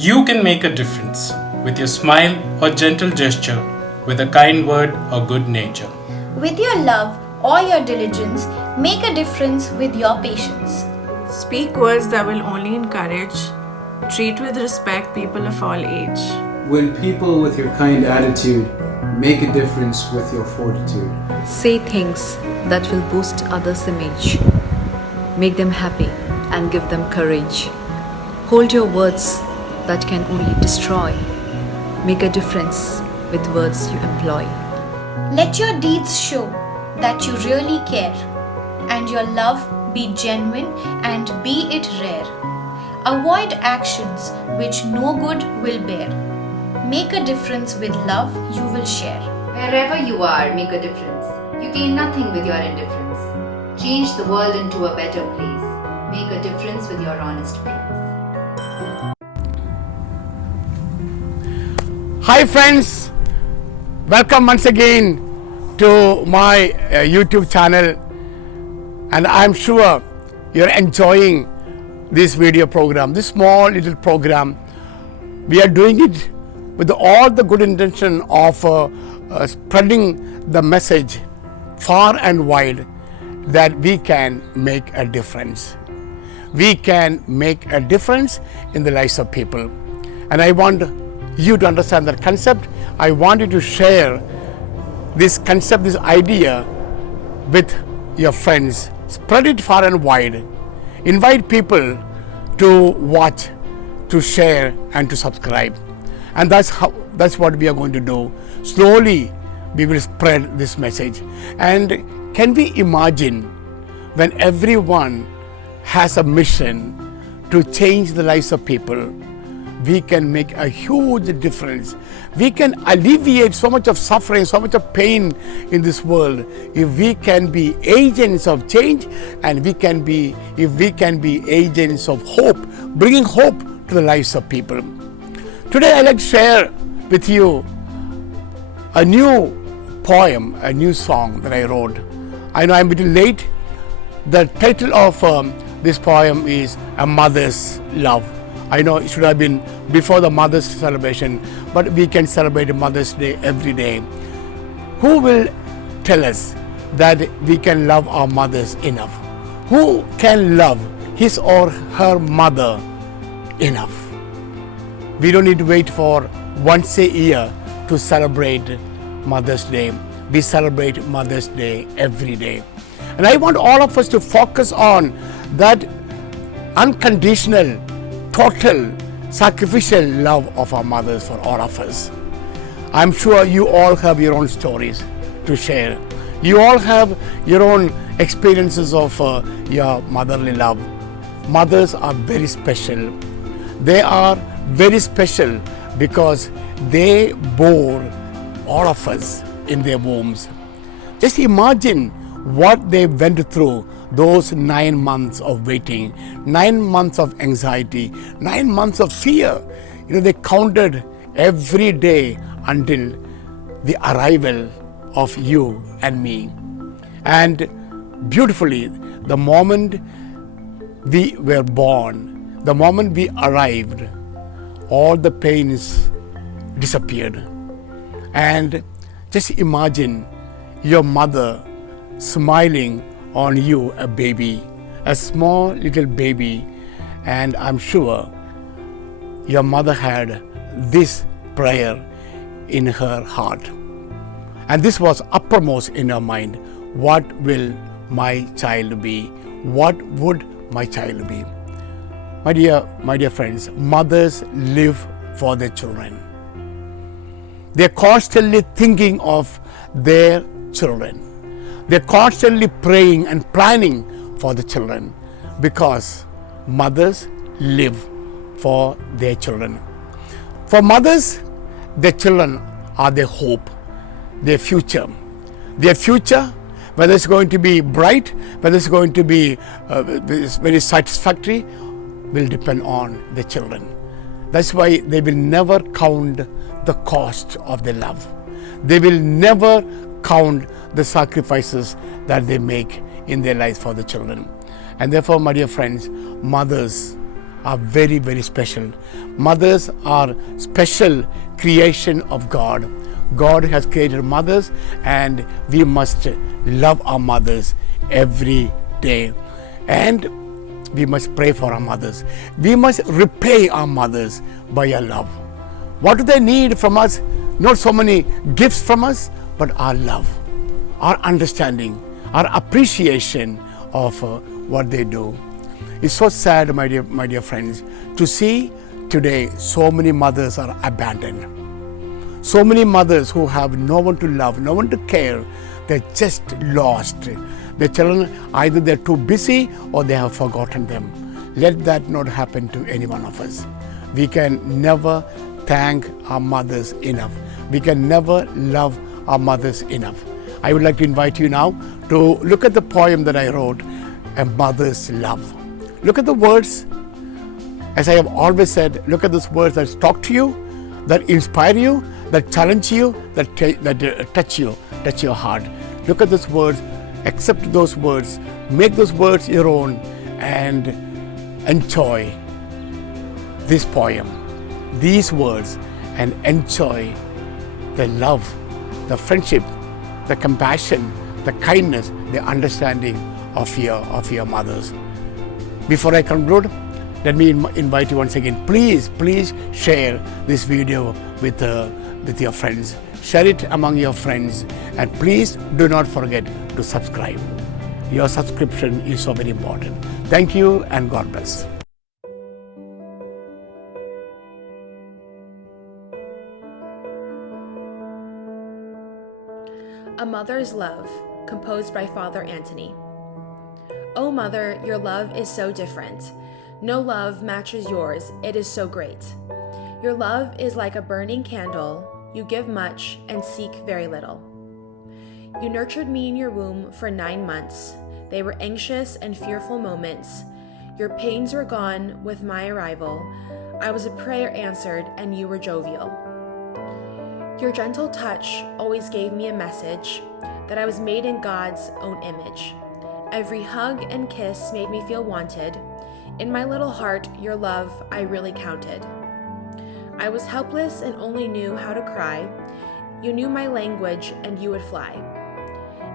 You can make a difference with your smile or gentle gesture, with a kind word or good nature. With your love or your diligence, make a difference with your patience. Speak words that will only encourage. Treat with respect people of all age. Win people with your kind attitude. Make a difference with your fortitude. Say things that will boost others' image. Make them happy and give them courage. Hold your words that can only destroy. Make a difference with words you employ. Let your deeds show that you really care, and your love be genuine and be it rare. Avoid actions which no good will bear. Make a difference with love you will share. Wherever you are, make a difference. You gain nothing with your indifference. Change the world into a better place. Make a difference with your honest face. Hi friends, welcome once again to my YouTube channel, and I'm sure you're enjoying this video program, this small little program. We are doing it with all the good intention of spreading the message far and wide that we can make a difference. We can make a difference in the lives of people. And I want you to understand that concept. I want you to share this concept, this idea with your friends. Spread it far and wide. Invite people to watch, to share, and to subscribe. And that's what we are going to do. Slowly we will spread this message. And can we imagine when everyone has a mission to change the lives of people? We can make a huge difference. We can alleviate so much of suffering, so much of pain in this world if we can be agents of change, and if we can be agents of hope, bringing hope to the lives of people. Today I'd like to share with you a new poem, a new song that I wrote. I know I'm a little late. The title of this poem is A Mother's Love. I know it should have been before the Mother's celebration, but we can celebrate Mother's Day every day. Who will tell us that we can love our mothers enough? Who can love his or her mother enough? We don't need to wait for once a year to celebrate Mother's Day. We celebrate Mother's Day every day. And I want all of us to focus on that unconditional, total, sacrificial love of our mothers for all of us. I'm sure you all have your own stories to share. You all have your own experiences of your motherly love. Mothers are very special. They are very special because they bore all of us in their wombs. Just imagine what they went through those 9 months of waiting, 9 months of anxiety, 9 months of fear. They counted every day until the arrival of you and me. And beautifully, the moment we were born, the moment we arrived, all the pains disappeared. And just imagine your mother smiling on you, a baby, a small little baby, and I'm sure your mother had this prayer in her heart. And this was uppermost in her mind. What will my child be? What would my child be? My dear friends, mothers live for their children. They're constantly thinking of their children. They're constantly praying and planning for the children because mothers live for their children. For mothers, their children are their hope, their future. Their future, whether it's going to be bright, whether it's going to be very satisfactory, will depend on the children. That's why they will never count the cost of their love. They will never count the sacrifices that they make in their lives for the children. And therefore, my dear friends, mothers are very, very special. Mothers are special creation of God. God has created mothers, and we must love our mothers every day. And we must pray for our mothers. We must repay our mothers by our love. What do they need from us? Not so many gifts from us, but our love, our understanding, our appreciation of what they do. It's so sad, my dear friends, to see today so many mothers are abandoned. So many mothers who have no one to love, no one to care, they're just lost. Their children, either they're too busy or they have forgotten them. Let that not happen to any one of us. We can never thank our mothers enough. We can never love our mothers enough. I would like to invite you now to look at the poem that I wrote, A Mother's Love. Look at the words. As I have always said, look at those words that talk to you, that inspire you, that challenge you, that touch you, touch your heart. Look at those words, accept those words, make those words your own, and enjoy this poem, these words, and enjoy the love, the friendship, the compassion, the kindness, the understanding of your mothers. Before I conclude, let me invite you once again, please share this video with your friends. Share it among your friends, and please do not forget to subscribe. Your subscription is so very important. Thank you, and God bless. A Mother's Love, composed by Father Anthony. Oh Mother, your love is so different. No love matches yours, it is so great. Your love is like a burning candle, you give much and seek very little. You nurtured me in your womb for 9 months. They were anxious and fearful moments. Your pains were gone with my arrival. I was a prayer answered and you were jovial. Your gentle touch always gave me a message that I was made in God's own image. Every hug and kiss made me feel wanted. In my little heart, your love I really counted. I was helpless and only knew how to cry. You knew my language and you would fly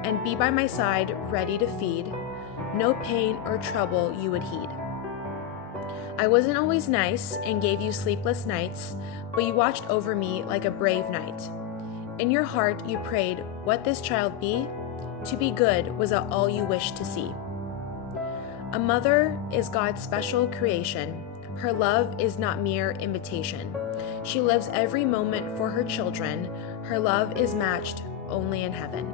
and be by my side, ready to feed. No pain or trouble you would heed. I wasn't always nice and gave you sleepless nights, but you watched over me like a brave knight. In your heart you prayed, what this child be? To be good was all you wished to see. A mother is God's special creation. Her love is not mere imitation. She lives every moment for her children. Her love is matched only in heaven.